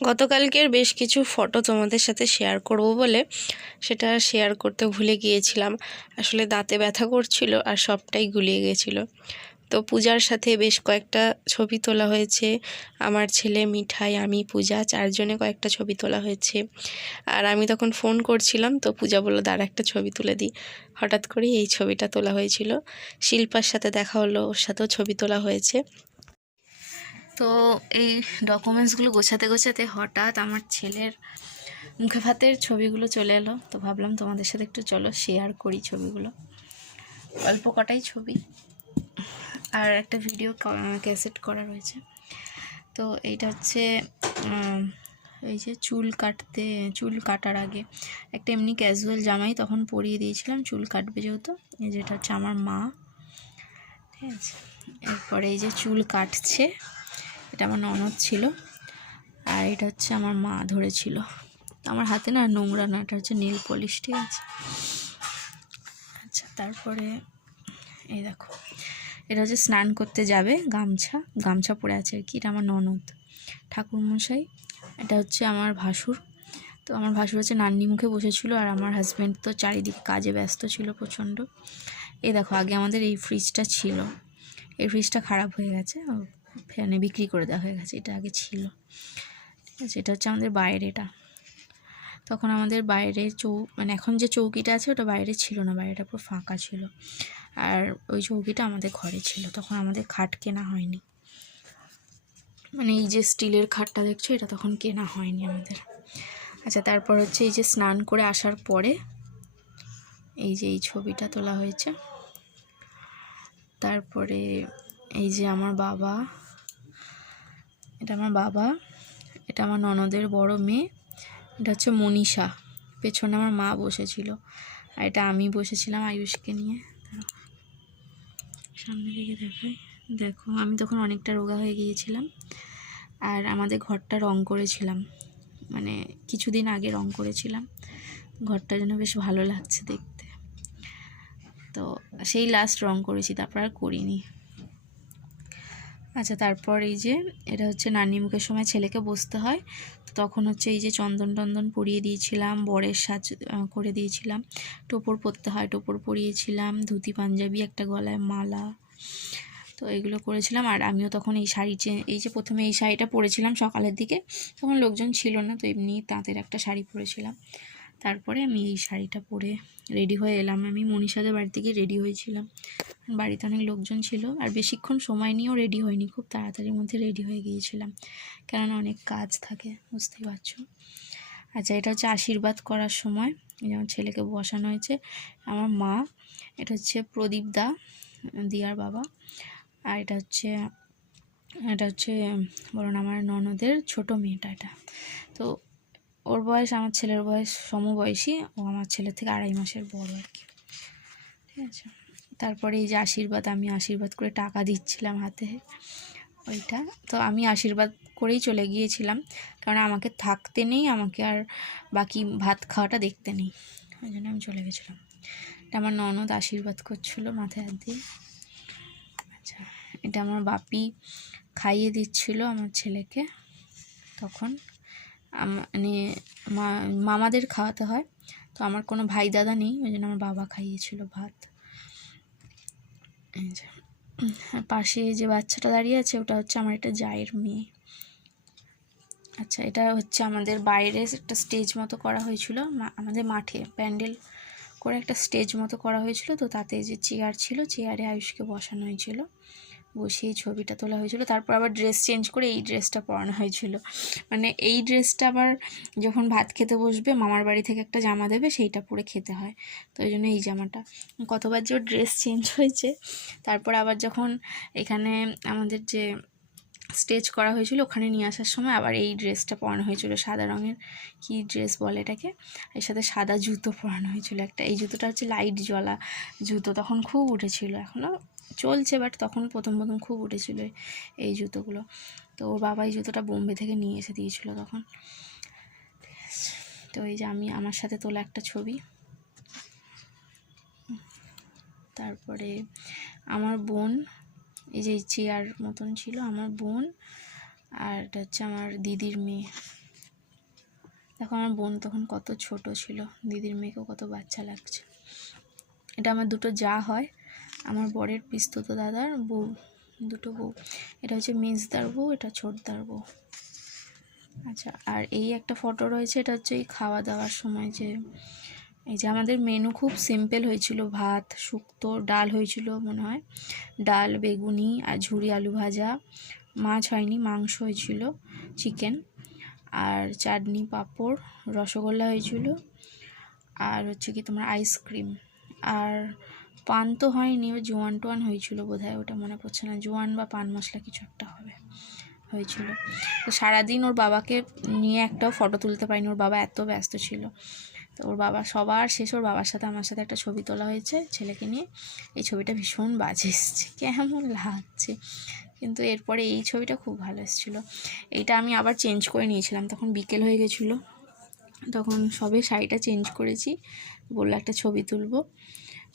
গতকালকের বেশ কিছু ফটো তোমাদের সাথে শেয়ার করব বলে সেটা শেয়ার করতে ভুলে গিয়েছিলাম। আসলে দাঁতে ব্যথা করছিল আর সবটাই গুলিয়ে গেছিলো। তো পূজার সাথে বেশ কয়েকটা ছবি তোলা হয়েছে। আমার ছেলে, মিঠাই, আমি, পূজা চারজনে কয়েকটা ছবি তোলা হয়েছে। আর আমি তখন ফোন করছিলাম, তো পূজা বললো দাঁড়া একটা ছবি তুলে দিই। হঠাৎ করেই এই ছবিটা তোলা হয়েছিল। শিল্পার সাথে দেখা হলো, ওর সাথেও ছবি তোলা হয়েছে। তো এই ডকুমেন্টসগুলো গোছাতে গোছাতে হঠাৎ আমার ছেলের মুখে ভাতের ছবিগুলো চলে এলো। তো ভাবলাম তোমাদের সাথে একটু চলো শেয়ার করি ছবিগুলো। অল্প কটাই ছবি আর একটা ভিডিও ক্যাসেট করা রয়েছে। তো এইটা হচ্ছে এই যে চুল কাটার আগে একটা এমনি ক্যাজুয়াল জামাই তখন পরিয়ে দিয়েছিলাম, চুল কাটবে যেহেতু। এই যেটা হচ্ছে আমার মা, ঠিক আছে। এরপরে এই যে চুল কাটছে, এটা আমার ননদ ছিল। আর এটা হচ্ছে আমার মা ধরেছিল। আমার হাতে না নোংরা না, এটা হচ্ছে নেল পলিশ, ঠিক আছে। আচ্ছা, তারপরে এই দেখো, এটা হচ্ছে স্নান করতে যাবে, গামছা পরে আছে আর কি। এটা আমার ননদ ঠাকুরমশাই। এটা হচ্ছে আমার ভাসুর। তো আমার ভাসুর হচ্ছে নান্নি মুখে বসেছিল, আর আমার হাজব্যান্ড তো চারিদিকে কাজে ব্যস্ত ছিল প্রচণ্ড। এই দেখো, আগে আমাদের এই ফ্রিজটা ছিল, এই ফ্রিজটা খারাপ হয়ে গেছে, ফ্যানে বিক্রি করে দেওয়া হয়ে গেছে। এটা আগে ছিল, ঠিক আছে। এটা হচ্ছে আমাদের বাইরেটা। তখন আমাদের বাইরে মানে এখন যে চৌকিটা আছে ওটা বাইরে ছিল না, বাইরেটা পুরো ফাঁকা ছিল। আর ওই চৌকিটা আমাদের ঘরে ছিল, তখন আমাদের খাট কেনা হয়নি। মানে এই যে স্টিলের খাটটা দেখছো, এটা তখন কেনা হয়নি আমাদের। আচ্ছা, তারপর হচ্ছে এই যে স্নান করে আসার পরে এই যে এই ছবিটা তোলা হয়েছে। তারপরে এই যে আমার বাবা, এটা আমার বাবা, এটা আমার ননদের বড় মেয়ে, এটা হচ্ছে মনীষা। পেছনে আমার মা বসেছিল, আর এটা আমি বসেছিলাম আয়ুষকে নিয়ে। সামনে দিকে দেখাই, দেখো আমি তখন অনেকটা রোগা হয়ে গিয়েছিলাম। আর আমাদের ঘরটা রং করেছিলাম, মানে কিছুদিন আগে রং করেছিলাম। ঘরটা যেন বেশ ভালো লাগছে দেখতে। তো সেই লাস্ট রং করেছি, তারপর আর করিনি। আচ্ছা, তারপর এই যে এটা হচ্ছে নানি মুখের সময় ছেলেকে বসতে হয়, তখন হচ্ছে এই যে চন্দন টন্দন পরিয়ে দিয়েছিলাম, বরের সাজ করে দিয়েছিলাম। টোপর পরতে হয়, টোপর পরিয়েছিলাম, ধুতি পাঞ্জাবি, একটা গলায় মালা, তো এগুলো করেছিলাম। আর আমিও তখন এই যে প্রথমে এই শাড়িটা পরেছিলাম সকালের দিকে, তখন লোকজন ছিল না, তো এমনি তাঁতের একটা শাড়ি পরেছিলাম। তারপরে আমি এই শাড়িটা পরে রেডি হয়ে এলাম। আমি মনীষাদের বাড়ি থেকে রেডি হয়েছিলাম, বাড়িতে অনেক লোকজন ছিল। আর বেশিক্ষণ সময় নিয়েও রেডি হয়নি, খুব তাড়াতাড়ির মধ্যে রেডি হয়ে গিয়েছিলাম, কেননা অনেক কাজ থাকে, বুঝতেই পারছো। আচ্ছা, এটা হচ্ছে আশীর্বাদ করার সময়, যেমন ছেলেকে বসানো হয়েছে। আমার মা, এটা হচ্ছে প্রদীপ দিয়ার বাবা। আর এটা হচ্ছে বলুন আমার ননদের ছোট মেয়েটা। এটা তো ওর বয়স আমার ছেলের বয়স সমবয়সী, ও আমার ছেলের থেকে 2.5 মাসের বড় আর কি, ঠিক আছে। তারপরে এই যে আশীর্বাদ, আমি আশীর্বাদ করে টাকা দিচ্ছিলাম হাতে, ওইটা। তো আমি আশীর্বাদ করেই চলে গিয়েছিলাম, কারণ আমাকে থাকতে নেই, আমাকে আর বাকি ভাত খাওয়াটা দেখতে নেই, ওই জন্য আমি চলে গেছিলাম। এটা আমার ননদ আশীর্বাদ করছিল মাথায় হাত দিয়ে। আচ্ছা, এটা আমার বাপি খাইয়ে দিচ্ছিল আমার ছেলেকে তখন। মানে মামাদের খাওয়াতে হয়, তো আমার কোনো ভাই দাদা নেই, ওই জন্য আমার বাবা খাইয়েছিল ভাত। এই যে পাশে যে বাচ্চাটা দাঁড়িয়ে আছে, ওটা হচ্ছে আমার একটা জায়ের মেয়ে। আচ্ছা, এটা হচ্ছে আমাদের বাইরে একটা স্টেজ মতো করা হয়েছিল, আমাদের মাঠে প্যান্ডেল করে একটা স্টেজ মতো করা হয়েছিল। তো তাতে যে চেয়ার ছিল, চেয়ারে আয়ুষকে বসানো হয়েছিল, বসিয়ে এই ছবিটা তোলা হয়েছিল। তারপর আবার ড্রেস চেঞ্জ করে এই ড্রেসটা পরানো হয়েছিল। মানে এই ড্রেসটা আবার যখন ভাত খেতে বসবে, মামার বাড়ি থেকে একটা জামা দেবে, সেইটা পরে খেতে হয়, তো ওই জন্য এই জামাটা। কতবার যে ড্রেস চেঞ্জ হয়েছে। তারপর আবার যখন এখানে আমাদের যে স্টেজ করা হয়েছিল, ওখানে নিয়ে আসার সময় আবার এই ড্রেসটা পরানো হয়েছিল, সাদা রঙের কী ড্রেস বলে এটাকে, এর সাথে সাদা জুতো পরানো হয়েছিল একটা। এই জুতোটা হচ্ছে লাইট জ্বলা জুতো, তখন খুব উঠেছিল, এখনও চলছে, বাট তখন প্রথম খুব উঠেছিল এই জুতোগুলো। তো ওর বাবা এই জুতোটা বোম্বে থেকে নিয়ে এসে দিয়েছিল তখন। তো এই যে আমি আমার সাথে তোলা একটা ছবি। তারপরে আমার বোন, এই যে চেয়ার মতন ছিল, আমার বোন, আর এটা হচ্ছে আমার দিদির মেয়ে, দেখো আমার বোন তখন কত ছোট ছিল, দিদির মেয়েকেও কত বাচ্চা লাগছে। এটা আমার দুটো যা হয়, আমার বরের পিস্তুত দাদার বউ, দুটো বউ। এটা হচ্ছে মেজদার বউ, এটা ছোটদার বউ। আচ্ছা, আর এই একটা ফটো রয়েছে, এটা হচ্ছে এই খাওয়া দাওয়ার সময় যে এই যে আমাদের মেনু খুব সিম্পল হয়েছিল, ভাত, শুক্তো, ডাল হয়েছিল মনে হয়, ডাল, বেগুনি আর ঝুরি আলু ভাজা, মাছ হয়নি, মাংস হয়েছিল, চিকেন, আর চাটনি, পাঁপড়, রসগোল্লা হয়েছিল, আর হচ্ছে কি তোমার আইসক্রিম, আর পান তো হয়নি, ও জোয়ান টোয়ান হয়েছিল বোধহয়, ওটা মনে পড়ছে না, জোয়ান বা পান মশলা কিছু একটা হয়েছিল। তো সারাদিন ওর বাবাকে নিয়ে একটাও ফটো তুলতে পারিনি, ওর বাবা এত ব্যস্ত ছিল। তো ওর বাবা সবার শেষে ওর বাবার সাথে আমার সাথে একটা ছবি তোলা হয়েছে ছেলেকে নিয়ে। এই ছবিটা ভীষণ বাজে এসছে, কেমন লাগছে, কিন্তু এরপরে এই ছবিটা খুব ভালো এসেছিলো। এইটা আমি আবার চেঞ্জ করে নিয়েছিলাম, তখন বিকেল হয়ে গেছিলো, তখন সবে শাড়িটা চেঞ্জ করেছি, বললো একটা ছবি তুলবো।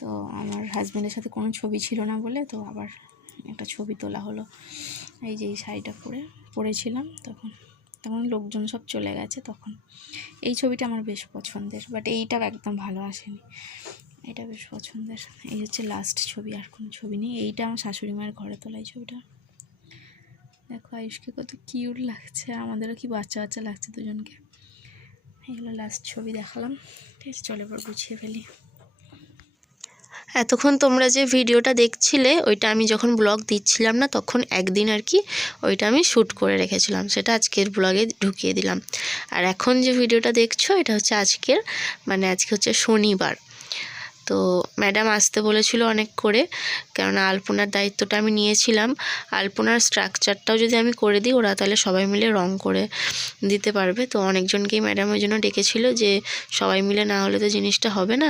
তো আমার হাজব্যান্ডের সাথে কোনো ছবি ছিল না বলে তো আবার একটা ছবি তোলা হলো। এই যে এই শাড়িটা পরেছিলাম তখন লোকজন সব চলে গেছে, তখন এই ছবিটা আমার বেশ পছন্দের, বাট এইটাও একদম ভালো আসেনি, এটা বেশ পছন্দের। এই হচ্ছে লাস্ট ছবি, আর কোনো ছবি নেই। এইটা আমার শাশুড়ি মায়ের ঘরে তোলা এই ছবিটা। দেখো আয়ুষকে কত কিউট লাগছে, আমাদেরও কি বাচ্চা বাচ্চা লাগছে দুজনকে। এগুলো লাস্ট ছবি দেখালাম, ঠিক আছে, চলে এবার গুছিয়ে ফেলি। এতক্ষণ তোমরা যে ভিডিওটা দেখছিলে ওইটা আমি যখন ব্লগ দিচ্ছিলাম না তখন একদিন আর কি ওইটা আমি শ্যুট করে রেখেছিলাম, সেটা আজকের ব্লগে ঢুকিয়ে দিলাম। আর এখন যে ভিডিওটা দেখছো এটা হচ্ছে আজকে হচ্ছে শনিবার। তো ম্যাডাম আসতে বলেছিল অনেক করে, কেননা আলপনার দায়িত্বটা আমি নিয়েছিলাম। আলপনার স্ট্রাকচারটাও যদি আমি করে দিই ওরা তাহলে সবাই মিলে রং করে দিতে পারবে। তো অনেকজনকেই ম্যাডাম ওই জন্য ডেকেছিল যে সবাই মিলে না হলে তো জিনিসটা হবে না।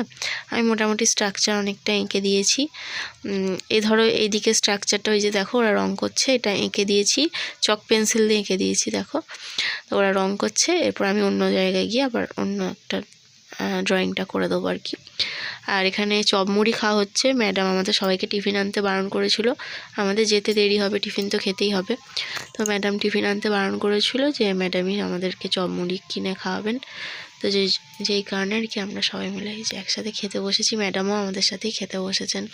আমি মোটামুটি স্ট্রাকচার অনেকটা এঁকে দিয়েছি। ধরো এইদিকে স্ট্রাকচারটা ওই যে দেখো ওরা রং করছে, এটা এঁকে দিয়েছি, চক পেন্সিল দিয়ে এঁকে দিয়েছি দেখো। তো ওরা রং করছে, এরপর আমি অন্য জায়গায় গিয়ে আবার অন্য একটা ড্রয়িংটা করে দেবো আর কি। আর এখানে চপ মুড়ি খাওয়া হচ্ছে, ম্যাডাম আমাদের সবাইকে টিফিন আনতে বারণ করেছিল, আমাদের যেতে দেরি হবে, টিফিন তো খেতেই হবে। তো ম্যাডাম টিফিন আনতে বারণ করেছিল যে ম্যাডামই আমাদেরকে চপ মুড়ি কিনে খাওয়াবেন। তো যেই কারণে আর কি আমরা সবাই মিলে এই যে একসাথে খেতে বসেছি, ম্যাডামও আমাদের সাথেই খেতে বসেছেন।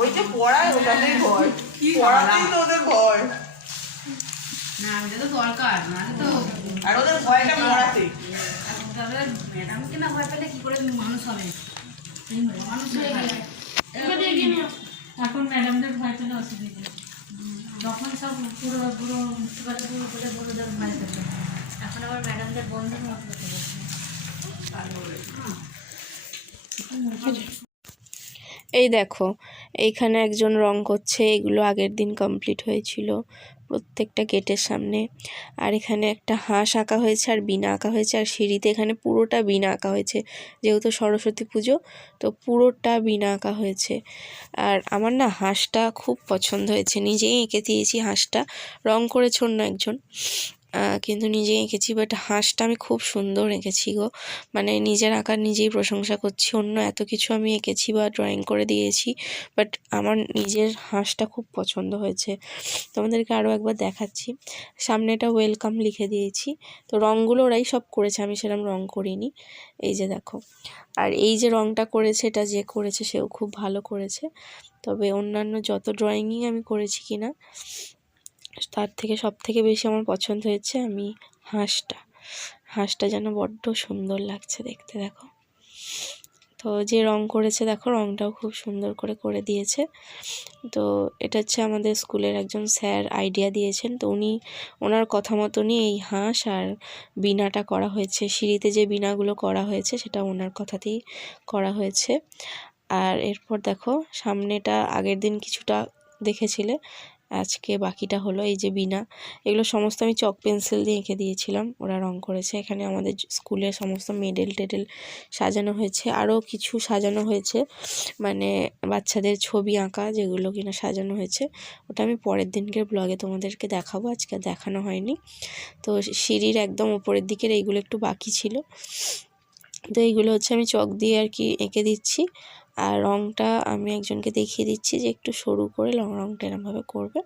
ওই যে পড়ায় ওটাতেই ভয়, পড়াতেই তো ওদের ভয়, না এটা তো দরকার, না তো আর ওদের ভয়টা পড়াতে। ম্যাডামকে না ভয় পেলে কি করে মানুষ হবে, মানুষ হয়ে গেলে এখন ম্যাডামদের ভয় পেলে অসুবিধা, যখন সব পুরো পুরো মুন্সিপালিটি বলে বড়দের ভয় পেত, এখন আবার ম্যাডামদের বন্ধুর মতো হতে বলছে। এই দেখো এইখানে একজন রং করছে, এগুলো আগের দিন কমপ্লিট হয়েছিল প্রত্যেকটা গেটের সামনে। আর এখানে একটা হাঁস আঁকা হয়েছে আর বীণা আঁকা হয়েছে, আর সিঁড়িতে এখানে পুরোটা বীণা আঁকা হয়েছে, যেহেতু সরস্বতী পুজো তো পুরোটা বীণা আঁকা হয়েছে। আর আমার না হাঁসটা খুব পছন্দ হয়েছে, নিজেই এঁকে দিয়েছি হাঁসটা, রং করেছে অন্য একজন, কিন্তু নিজেই এঁকেছি। বাট হাঁসটা আমি খুব সুন্দর এঁকেছি গো, নিজের আঁকা নিজেই প্রশংসা করছি। অন্য এত কিছু আমি এঁকেছি বা ড্রয়িং করে দিয়েছি, বাট আমার নিজের হাঁসটা খুব পছন্দ হয়েছে। তোমাদেরকে আরও একবার দেখাচ্ছি, সামনেটা ওয়েলকাম লিখে দিয়েছি। তো রঙগুলো ওরাই সব করেছে, আমি সেরকম রং করিনি। এই যে দেখো, আর এই যে রঙটা করেছে এটা যে করেছে সেও খুব ভালো করেছে। তবে অন্যান্য যত ড্রয়িংই আমি করেছি কিনা তার থেকে সব থেকে বেশি আমার পছন্দ হয়েছে আমি হাঁসটা যেন বড্ড সুন্দর লাগছে দেখতে। দেখো তো যে রং করেছে দেখো রংটাও খুব সুন্দর করে দিয়েছে। তো এটা হচ্ছে আমাদের স্কুলের একজন স্যার আইডিয়া দিয়েছেন, তো ওনার কথা মতনই এই হাঁস আর বীণাটা করা হয়েছে। সিঁড়িতে যে বীণাগুলো করা হয়েছে সেটা ওনার কথাতেই করা হয়েছে। আর এরপর দেখো সামনেটা আগের দিন কিছুটা দেখেছিলে, আজকে বাকিটা হলো এই যে বীণা, এগুলো সমস্ত আমি চক পেন্সিল দিয়ে এঁকে দিয়েছিলাম, ওরা রং করেছে। এখানে আমাদের স্কুলের সমস্ত মেডেল টেডেল সাজানো হয়েছে, আরও কিছু সাজানো হয়েছে, বাচ্চাদের ছবি আঁকা যেগুলো কিনা সাজানো হয়েছে, ওটা আমি পরের দিনকের ব্লগে তোমাদেরকে দেখাবো, আজকে দেখানো হয়নি। তো সিঁড়ির একদম ওপরের দিকের এইগুলো একটু বাকি ছিল, তো এইগুলো হচ্ছে আমি চক দিয়ে আর কি এঁকে দিচ্ছি। আর রঙটা আমি একজনকে দেখিয়ে দিচ্ছি যে একটু সরু করে রঙটা এরমভাবে করবে।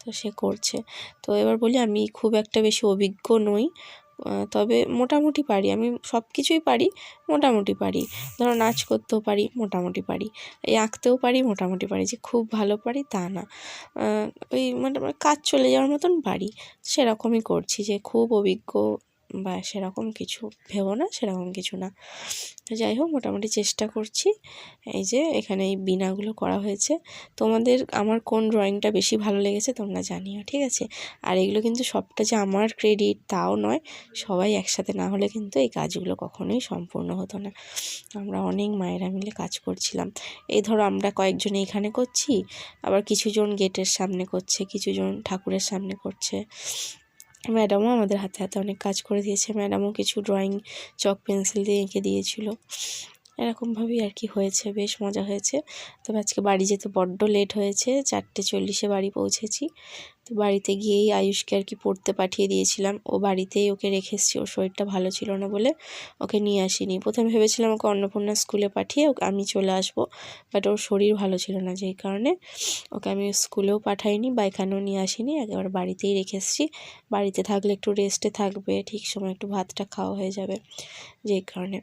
তো তো সে করছে। তো এবার বলি আমি খুব একটা বেশি অভিজ্ঞ নই, তবে মোটামুটি পারি, আমি সব কিছুই পারি, মোটামুটি পারি। ধরো নাচ করতেও পারি, মোটামুটি পারি, এই আঁকতেও পারি, মোটামুটি পারি, যে খুব ভালো পারি তা না। ওই মানে কাজ চলে যাওয়ার মতন পারি, সেরকমই করছি, যে খুব অভিজ্ঞ বা সেরকম কিছু ভেবো না, সেরকম কিছু না। তো যাই হোক মোটামুটি চেষ্টা করছি। এই যে এখানে এই বিনাগুলো করা হয়েছে। তোমাদের আমার কোন ড্রয়িংটা বেশি ভালো লেগেছে তোমরা জানিও, ঠিক আছে? আর এগুলো কিন্তু সবটা যে আমার ক্রেডিট তাও নয়, সবাই একসাথে না হলে কিন্তু এই কাজগুলো কখনোই সম্পূর্ণ হতো না। আমরা অনেক মায়েরা মিলে কাজ করছিলাম। এই ধরো আমরা কয়েকজন এইখানে করছি, আবার কিছুজন গেটের সামনে করছে, কিছুজন ঠাকুরের সামনে করছে। ম্যাডামও আমাদের হাতে হাতে অনেক কাজ করে দিয়েছে, ম্যাডামও কিছু ড্রয়িং চক পেন্সিল দিয়ে এঁকে দিয়েছিল। এরকমভাবেই আর কি হয়েছে, বেশ মজা হয়েছে। তবে আজকে বাড়ি যেতে বড্ড লেট হয়েছে, 4:40-এ বাড়ি পৌঁছেছি। তো বাড়িতে গিয়েই আয়ুষকে আর কি পড়তে পাঠিয়ে দিয়েছিলাম, ও বাড়িতেই ওকে রেখে এসেছি, ওর শরীরটা ভালো ছিল না বলে ওকে নিয়ে আসিনি। প্রথমে ভেবেছিলাম ওকে অন্নপূর্ণা স্কুলে পাঠিয়ে আমি চলে আসবো, বাট ওর শরীর ভালো ছিল না, যেই কারণে ওকে আমি স্কুলেও পাঠাইনি বা এখানেও নিয়ে আসিনি, একেবারে বাড়িতেই রেখে এসেছি। বাড়িতে থাকলে একটু রেস্টে থাকবে, ঠিক সময় একটু ভাতটা খাওয়া হয়ে যাবে, যেই কারণে।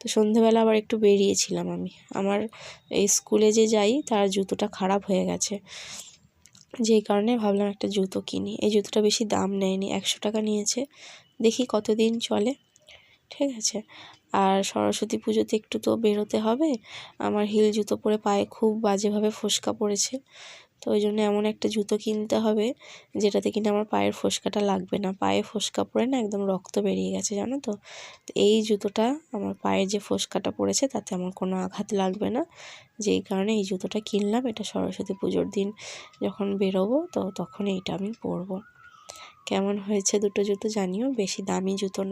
তো সন্ধেবেলা আবার একটু বেরিয়েছিলাম আমি, আমার এই স্কুলে যে যাই তার জুতোটা খারাপ হয়ে গেছে, যেই কারণে ভাবলাম একটা জুতো কিনি। এই জুতোটা বেশি দাম নেয়নি, 100 টাকা নিয়েছে, দেখি কতদিন চলে, ঠিক আছে? আর সরস্বতী পুজোতে একটু তো বেরোতে হবে, আমার হিল জুতো পরে পায়ে খুব বাজেভাবে ফোস্কা পড়েছে, তো ওই জন্য এমন একটা জুতো কিনতে হবে যেটাতে কিনা আমার পায়ের ফোস্কাটা লাগবে না। পায়ে ফোস্কা পড়ে না একদম রক্ত বেরিয়ে গেছে, জানো তো? তো এই জুতোটা আমার পায়ে যে ফোস্কাটা পড়েছে তাতে আমার কোনো আঘাত লাগবে না, যেই কারণে এই জুতোটা কিনলাম। এটা সরস্বতী পুজোর দিন যখন বেরোবো তো তখন এইটা আমি পরবো। কেমন হয়েছে দুটো জুতো জানিও, বেশি দামি জুতো নয়।